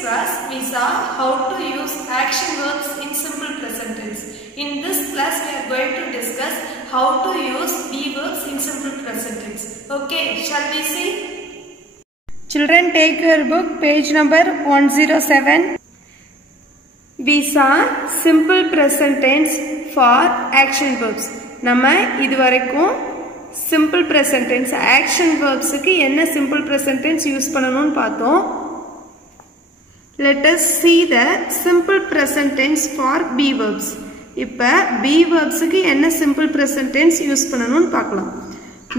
class we saw how to use action verbs in simple present tense. In this class we are going to discuss how to use be verbs in simple present tense. Okay, shall we see? Children, take your book, page number 107. We saw simple present tense for action verbs. நம்ம இதுவரைக்கும் simple present tense action verbs க்கு என்ன simple present tense use பண்ணனும்னு பார்த்தோம். Let us see the simple present tense for be verbs. இப்ப be verbs க்கு என்ன simple present tense use பண்ணனும்னு பார்க்கலாம்.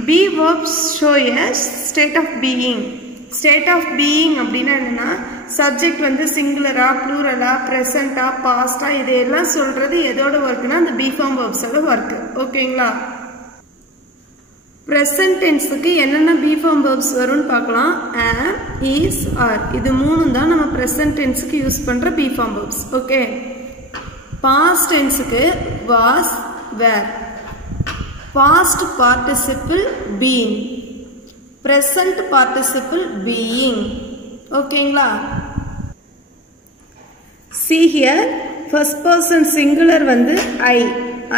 Be verbs show a state of being. State of being அப்படினா என்னன்னா சப்ஜெக்ட் வந்து சிங்குலரா ப்ளூரலா பிரசன்ட்டா பாஸ்டா இதெல்லாம் சொல்றது எதோட வர்க்னா அந்த be form verbs ஓட வர்க். ஓகேங்களா? present tense க்கு என்னென்ன be form verbs வரும்னு பார்க்கலாம். am, is, are இது மூணும் தான் நம்ம present tense க்கு யூஸ் பண்ற be form verbs. Okay. past tense க்கு was, were. past participle been. present participle being. ஓகேங்களா? see here first person singular வந்து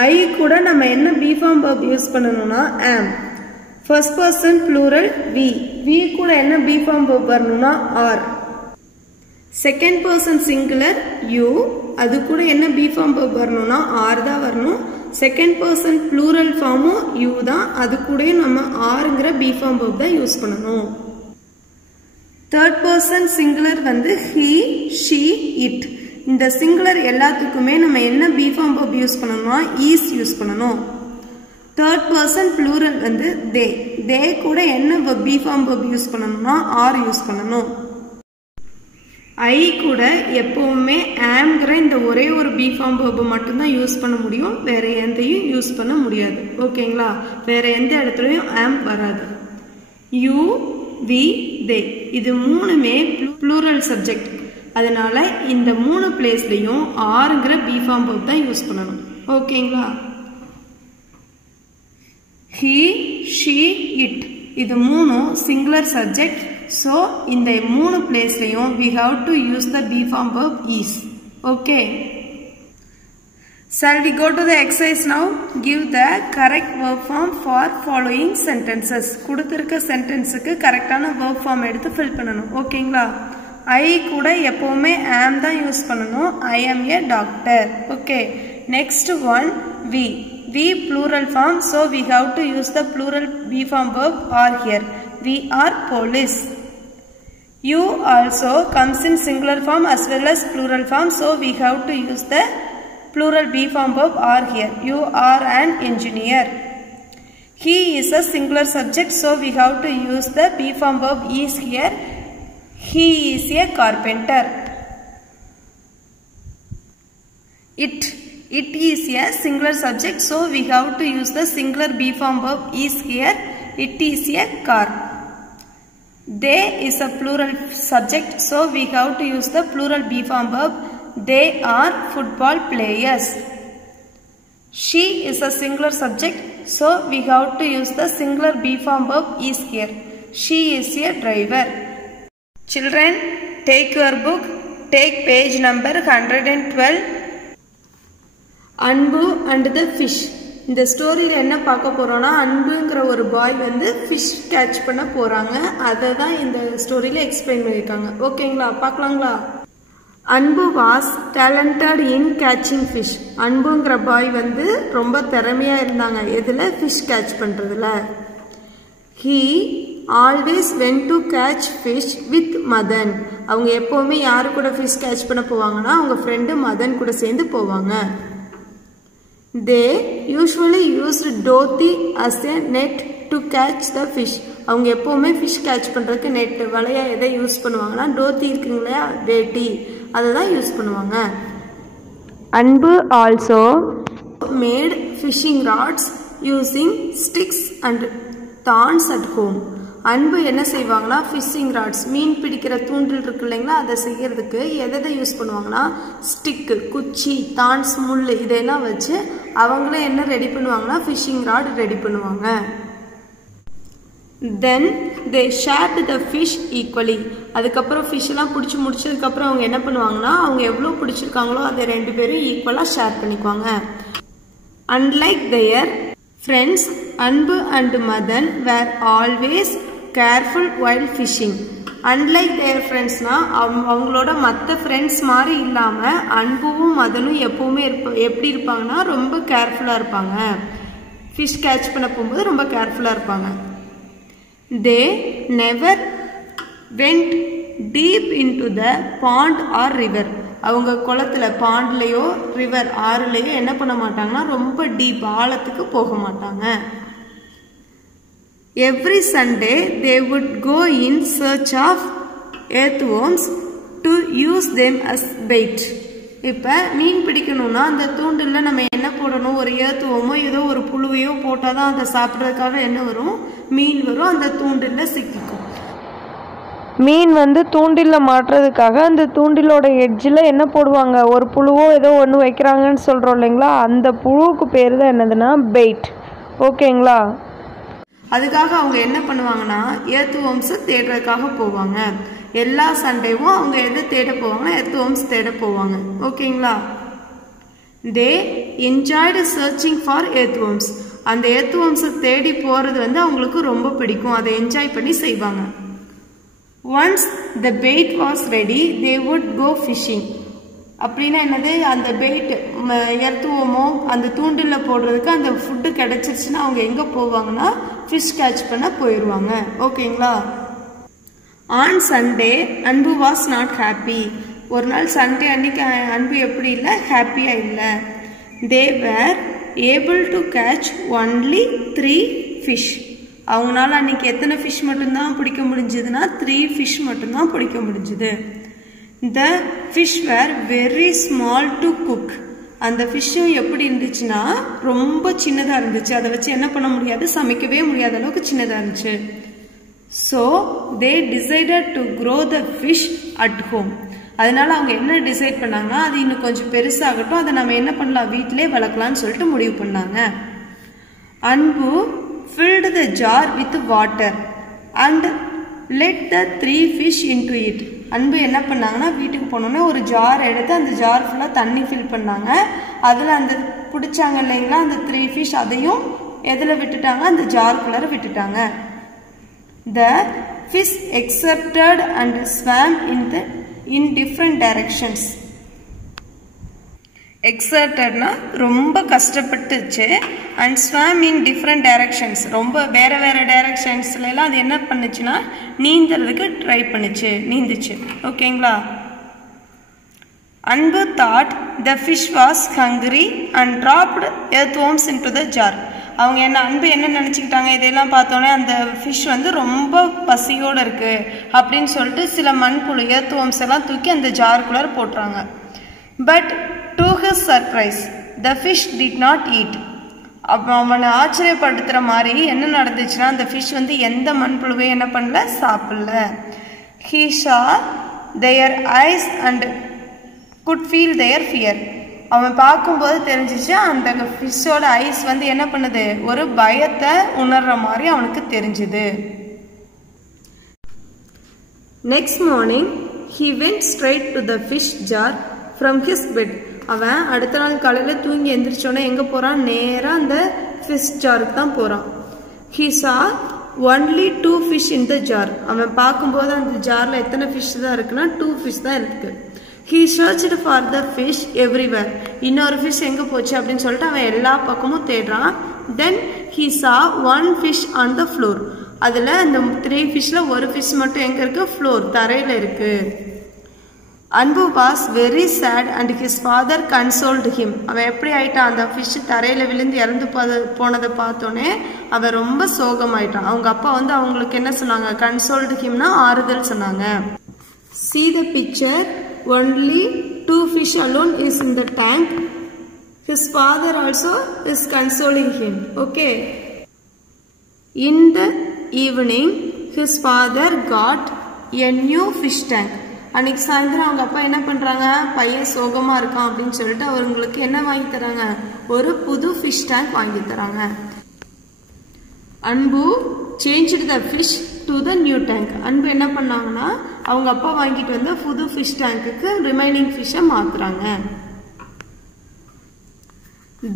I கூட நம்ம என்ன be form verb யூஸ் பண்ணனும்னா am. first person plural we கூட என்ன be form verb வரணும்னா are. second person singular you அது கூட என்ன be form verb வரணும்னா are தான் வரணும். second person plural form you தான் அது கூட நம்ம areங்கற be form verb தான் யூஸ் பண்ணனும். third person singular வந்து he she it. இந்த singular எல்லாத்துக்குமே நம்ம என்ன be form verb யூஸ் பண்ணனும்னா is யூஸ் பண்ணனும். third person plural வந்து they கூட என்ன be form verb யூஸ் பண்ணனும்னா are யூஸ் பண்ணனும். I கூட எப்பவுமே amங்கற இந்த ஒரே ஒரு be form verb மட்டும் தான் யூஸ் பண்ண முடியும். வேற எதையும் யூஸ் பண்ண முடியாது. ஓகேங்களா? வேற எந்த இடத்துலயும் am வராது. you we they இது மூணுமே plural subject. அதனால இந்த மூணு பிளேஸ்லயும் areங்கற be form verb தான் யூஸ் பண்ணனும். ஓகேங்களா? he she it இது மூணும் singular subject. so இந்த மூணு பிளேஸ்லயும் we have to use the be form verb is. okay, shall we go to the exercise now? give the correct verb form for following sentences. கொடுத்திருக்க சென்டென்ஸ்க்கு கரெக்ட்டான verb form எடுத்து fill பண்ணனும். ஓகேங்களா? I கூட எப்பவுமே am தான் யூஸ் பண்ணனும். I am a doctor. okay, next one we plural form, so we have to use the plural be form verb are here. we are police. you also comes in singular form as well as plural form, so we have to use the plural be form verb are here. you are an engineer. he is a singular subject, so we have to use the be form verb is here. he is a carpenter. it is a singular subject, so we have to use the singular be form verb is here. it is a car. they is a plural subject, so we have to use the plural be form verb. they are football players. she is a singular subject, so we have to use the singular be form verb is here. she is a driver. Children, take your book, take page number 112. அன்பு and the fish. இந்த ஸ்டோரியில என்ன பார்க்க போறோம்னா அன்புங்கற ஒரு பாய் வந்து fish catch பண்ண போறாங்க. அத தான் இந்த ஸ்டோரியில எக்ஸ்பிளைன் பண்ணிருக்காங்க. ஓகேங்களா? பார்க்கலாங்களா? அன்பு was talented in catching fish. அன்புங்கற பாய் வந்து ரொம்ப திறமையா இருந்தாங்க எதுல fish catch பண்றதுல. he always went to catch fish with Madan. அவங்க எப்பவுமே யாரு கூட fish catch பண்ண போவாங்கன்னா அவங்க friend மதன் கூட சேர்ந்து போவாங்க. they usually used dhothi as a net to catch the fish. அவங்க எப்பவுமே fish catch பண்றதுக்கு net வலையா எதை யூஸ் பண்ணுவாங்கன்னா dhothi இருக்குங்களா வேட்டி அத தான் யூஸ் பண்ணுவாங்க. அன்பு also made fishing rods using sticks and thorns at home. அன்பு என்ன செய்வாங்கன்னா fishing rods மீன் பிடிக்கிற தூண்டில் இருக்கு இல்லைங்களா அதை செய்யறதுக்கு எதை யூஸ் பண்ணுவாங்கன்னா ஸ்டிக் குச்சி தான்ஸ் முள் இதெல்லாம் வச்சு அவங்களே என்ன ரெடி பண்ணுவாங்கன்னா fishing rod ரெடி பண்ணுவாங்க. then they shared the fish equally. அதுக்கப்புறம் ஃபிஷ்லாம் பிடிச்சி முடிச்சதுக்கப்புறம் அவங்க என்ன பண்ணுவாங்கன்னா அவங்க எவ்வளோ பிடிச்சிருக்காங்களோ அதை ரெண்டு பேரும் ஈக்குவலாக ஷேர் பண்ணிக்குவாங்க. Unlike their friends, Anbu and Madan were always careful while fishing. Unlike their friendsனா அவங்களோட மற்ற ஃப்ரெண்ட்ஸ் மாதிரி இல்லாமல் அன்புவும் மதனும் எப்போவுமே எப்படி இருப்பாங்கன்னா ரொம்ப கேர்ஃபுல்லாக இருப்பாங்க. ஃபிஷ் கேட்ச் பண்ண போகும்போது ரொம்ப கேர்ஃபுல்லாக இருப்பாங்க. They never went deep into the pond or river. அவங்க குளத்தில் பாண்ட்லேயோ ரிவர் ஆறுலேயோ என்ன பண்ண மாட்டாங்கன்னா ரொம்ப டீப் ஆழத்துக்கு போக மாட்டாங்க. Every Sunday they would go in search of earthworms to use them as bait. இப்போ மீன் பிடிக்கணும்னா அந்த தூண்டில் நம்ம என்ன போடணும், ஒரு ஏத்துவோமோ ஏதோ ஒரு புழுவையோ போட்டால் தான் அதை சாப்பிட்றதுக்காக என்ன வரும், மீன் வரும், அந்த தூண்டில் சிக்கிக்கும். மீன் தூண்டில் மாட்டுறதுக்காக அந்த தூண்டிலோட எட்ஜில் என்ன போடுவாங்க, ஒரு புழுவோ ஏதோ ஒன்று வைக்கிறாங்கன்னு சொல்கிறோம் இல்லைங்களா, அந்த புழுவுக்கு பேர் தான் என்னதுன்னா பெயிட். ஓகேங்களா? அதுக்காக அவங்க என்ன பண்ணுவாங்கன்னா எர்த்வொர்ம்ஸை தேடுறதுக்காக போவாங்க. எல்லா சண்டேவும் அவங்க எதை தேட போவாங்கன்னா எர்த்வொர்ம்ஸ் தேட போவாங்க. ஓகேங்களா? தே என்ஜாய்டு சர்ச்சிங் ஃபார் எர்த்வொர்ம்ஸ். அந்த எர்த்வொர்ம்ஸை தேடி போகிறது அவங்களுக்கு ரொம்ப பிடிக்கும், அதை என்ஜாய் பண்ணி செய்வாங்க. Once the bait was ready, they would go fishing. அப்படின்னா என்னது, அந்த பெயிட் எர்த்துவோமோ அந்த தூண்டில் போடுறதுக்கு அந்த ஃபுட்டு கிடச்சிருச்சுன்னா அவங்க எங்கே போவாங்கன்னா ஃபிஷ் கேட்ச் பண்ண போயிடுவாங்க. ஓகேங்களா? On Sunday Anbu was not happy. ஒரு நாள் சண்டே அன்னைக்கு அன்பு எப்படி இல்லை, ஹாப்பியாக இல்லை. They were able to catch only 3 fish. அவங்களால அன்னைக்கு எத்தனை ஃபிஷ் மட்டும்தான் பிடிக்க முடிஞ்சதுன்னா 3 ஃபிஷ் மட்டும்தான் பிடிக்க முடிஞ்சுது. The fish were very small to cook. அந்த ஃபிஷ்ஷும் எப்படி இருந்துச்சுன்னா ரொம்ப சின்னதாக இருந்துச்சு, அதை வச்சு என்ன பண்ண முடியாது, சமைக்கவே முடியாத அளவுக்கு சின்னதாக இருந்துச்சு. So they decided to grow the fish at home. அதனால அவங்க என்ன டிசைட் பண்ணாங்கன்னா அது இன்னும் கொஞ்சம் பெருசாகட்டும், அதை நம்ம என்ன பண்ணலாம், வீட்டிலே வளர்க்கலாம்னு சொல்லிட்டு முடிவு பண்ணாங்க. அன்பு filled the jar with water and let the 3 fish into it. அன்பு என்ன பண்ணாங்கன்னா வீட்டுக்கு போனோன்னே ஒரு ஜார் எடுத்து அந்த ஜார் ஃபுல்லாக தண்ணி ஃபில் பண்ணாங்க. அதில் அந்த பிடிச்சாங்க இல்லைங்களா அந்த 3 ஃபிஷ், அதையும் எதில் விட்டுட்டாங்க, அந்த ஜார்க்குள்ளார விட்டுட்டாங்க. The fish accepted and swam in different directions. எக்ஸர்டட்னா ரொம்ப கஷ்டப்பட்டுச்சு, அண்ட் ஸ்வாம் இன் டிஃப்ரெண்ட் டைரக்ஷன்ஸ், ரொம்ப வேறு வேறு டைரக்ஷன்ஸ்லாம் அது என்ன பண்ணுச்சுன்னா நீந்துறதுக்கு ட்ரை நீந்துச்சு. ஓகேங்களா? Anbu thought the fish was hungry and dropped earthworms into the jar. அவங்க அன்பு என்ன நினச்சிக்கிட்டாங்க, இதெல்லாம் பார்த்தோன்னே அந்த ஃபிஷ் ரொம்ப பசியோடு இருக்குது அப்படின்னு சொல்லிட்டு சில மண்புழு எர்த்வொர்ம்ஸ் எல்லாம் தூக்கி அந்த ஜாருக்குள்ளார போட்டுறாங்க. But to his surprise, the fish did not eat. அவனை ஆச்சரியப்படுத்துகிற மாதிரி என்ன நடந்துச்சுன்னா அந்த ஃபிஷ் எந்த மண்புழுவையும் என்ன பண்ணல, சாப்பிடல. He saw their eyes and could feel their fear. அவன் பார்க்கும்போது தெரிஞ்சிச்சு அந்த ஃபிஷ்ஷோட ஐஸ் என்ன பண்ணுது, ஒரு பயத்தை உணர்ற மாதிரி அவனுக்கு தெரிஞ்சுது. Next morning he went straight to the fish jar from his bed. அவன் அடுத்த நாள் காலையில் தூங்கி எந்திரிச்சோன்னே எங்கே போகிறான், நேராக அந்த ஃபிஷ் ஜாருக்கு தான் போகிறான். He saw only 2 fish in the jar. அவன் பார்க்கும்போது அந்த ஜாரில் எத்தனை ஃபிஷ் தான் இருக்குன்னா 2 ஃபிஷ் தான் இருக்குது. He searched for the fish everywhere. இன்னொரு ஃபிஷ் எங்கே போச்சு அப்படின்னு சொல்லிட்டு அவன் எல்லா பக்கமும் தேடுறான். Then he saw 1 fish on the floor. அதில் அந்த 3 ஃபிஷ்ஷில் ஒரு ஃபிஷ் மட்டும் எங்கே இருக்குது, ஃப்ளோர், தரையில் இருக்குது. அன்பு was very sad and his father கன்சோல்டு him. அவன் எப்படி ஆயிட்டான், அந்த ஃபிஷ் தரையில் விழுந்து இறந்து போனதை பார்த்தோன்னே அவன் ரொம்ப சோகமாயிட்டான். அவங்க அப்பா அவங்களுக்கு என்ன சொன்னாங்க, கன்சோல்டு ஹிம்னா ஆறுதல் சொன்னாங்க. See the picture, only 2 fish alone is in the tank. His father also is consoling him. Okay. In the evening, his father got a new fish tank. அன்றைக்கி சாயந்தரம் அவங்க அப்பா என்ன பண்ணுறாங்க, பையன் சோகமாக இருக்கான் அப்படின்னு சொல்லிட்டு அவங்களுக்கு என்ன வாங்கி தராங்க, ஒரு புது ஃபிஷ் டேங்க் வாங்கி தராங்க. அன்பு changed the fish to the new tank. அன்பு என்ன பண்ணாங்கன்னா அவங்க அப்பா வாங்கிட்டு வந்த புது fish tankக்கு remaining fish மாத்துறாங்க.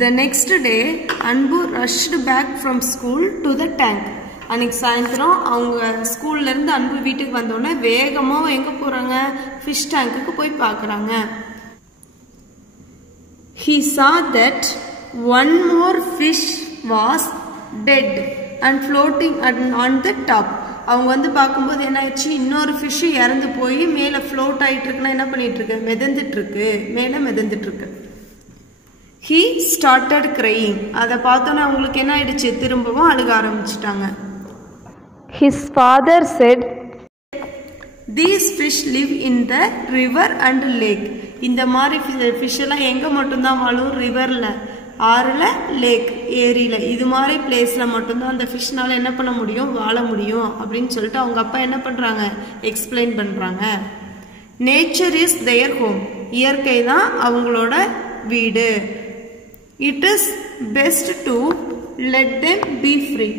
The next day, அன்பு rushed back from school to the tank. அன்னைக்கு சாயந்தரம் அவங்க ஸ்கூல்ல இருந்து அன்பு வீட்டுக்கு வந்தோடனே வேகமா எங்க போறாங்க fish tankக்கு போய் பார்க்கறாங்க. He saw that one more fish was dead and floating on the top. அவங்க வந்து பாக்கும்போது என்ன ஆச்சு இன்னொரு fish இறந்து போய் மேலே float ஆயிட்டு இருக்குனா என்ன பண்ணிட்டு இருக்கு மிதந்துட்டு இருக்கு மேலே மிதந்துட்டு இருக்கு. He started crying. அத பார்த்தோனே அவங்களுக்கு என்ன ஆயிடுச்சு திரும்பவும் அழுக ஆரம்பிச்சிட்டாங்க. His father said, these fish live in the river and lake. இந்த மாதிரி fish எல்லாம் எங்க மட்டும் தான் வாழும் ரிவர்ல ஆறுல லேக் ஏரியில இது மாதிரி பிளேஸ்ல மட்டும் தான் அந்த ஃபிஷ்னால என்ன பண்ண முடியும் வாழ முடியும் அப்படின்னு சொல்லிட்டு அவங்க அப்பா என்ன பண்றாங்க எக்ஸ்பிளைன் பண்றாங்க. Nature is their home. இயற்கை தான் அவங்களோட வீடு. It is best to let them B free.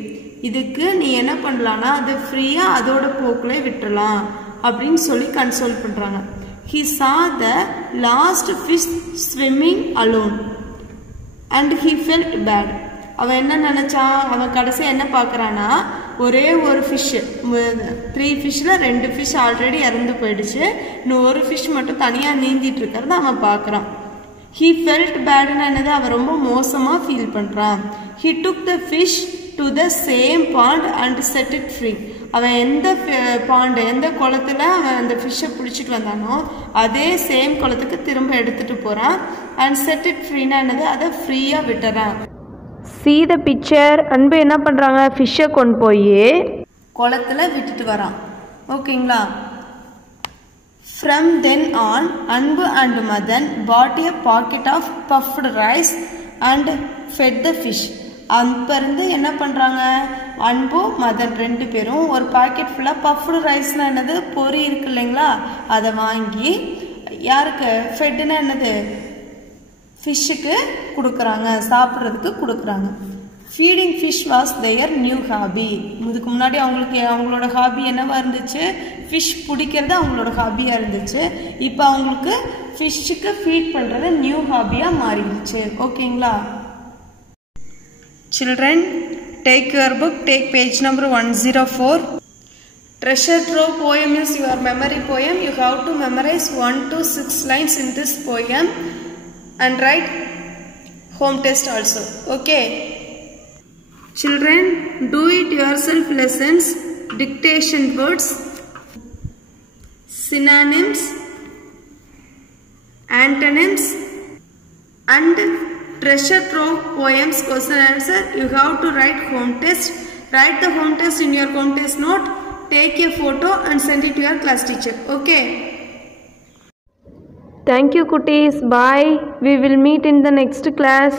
இதுக்கு நீ என்ன பண்ணலாம்னா அது ஃப்ரீயா அதோட போக்குல விட்டுறலாம் அப்படின்னு சொல்லி கன்சோல் பண்றாங்க. He saw the last fish swimming alone and he felt bad. அவன் என்ன நினைச்சான் அவன் கடைசியா என்ன பார்க்கறானா ஒரே ஒரு ஃபிஷ் 3 ஃபிஷ்ல 2 ஃபிஷ் ஆல்ரெடி இறந்து போயிடுச்சு இன்னும் ஒரு ஃபிஷ் மட்டும் தனியா நீந்திட்டு இருக்கறத அவன் பார்க்கறான். He felt bad னது அவன் ரொம்ப மோசமா ஃபீல் பண்றான். He took the fish to the same pond and set it free. அவன் எந்த பாண்ட் எந்த குளத்துல அவன் அந்த ஃபிஷ்ஷை பிடிச்சிட்டு வந்தானோ அதே சேம் குளத்துக்கு திரும்ப எடுத்துட்டு போறான். அண்ட் செட் இட் ஃப்ரீனானது அதை ஃப்ரீயா விட்டுறான். See the picture. அன்பு என்ன பண்றாங்க ஃபிஷ்ஷை கொண்டு போய் குளத்துல விட்டுட்டு வரான். ஓகேங்களா. From then on, Anbu and Madan bought a pocket of puffed rice and fed the fish. அங்கிருந்து என்ன பண்றாங்க அன்பு மதன் 2 பேரும் ஒரு பாக்கெட் ஃபுல்லா பஃப்டு ரைஸ்னா என்னது பொரி இருக்கு இல்லைங்களா அதை வாங்கி யாருக்கு ஃபெட்னா என்னது ஃபிஷ்ஷுக்கு கொடுக்குறாங்க சாப்பிட்றதுக்கு கொடுக்குறாங்க. Feeding fish was their new hobby. இதுக்கு முன்னாடி அவங்களோட ஹாபி என்னவா இருந்துச்சு ஃபிஷ் பிடிக்கிறது அவங்களோட ஹாபியா இருந்துச்சு. இப்போ அவங்களுக்கு ஃபிஷ்ஷுக்கு ஃபீட் பண்றது நியூ ஹாபியா மாறிடுச்சு. ஓகேங்களா. Children, take your book, take page number 104. Treasure Trove poem is your memory poem. You have to memorize 1 to 6 lines in this poem and write home test also. Okay. Children, do it yourself lessons, dictation words, synonyms, antonyms and Treasure Trove poems question answer. You have to write home test. Write the home test in your home test note. Take a photo and send it to your class teacher. Okay. Thank you, Kutis. Bye. We will meet in the next class.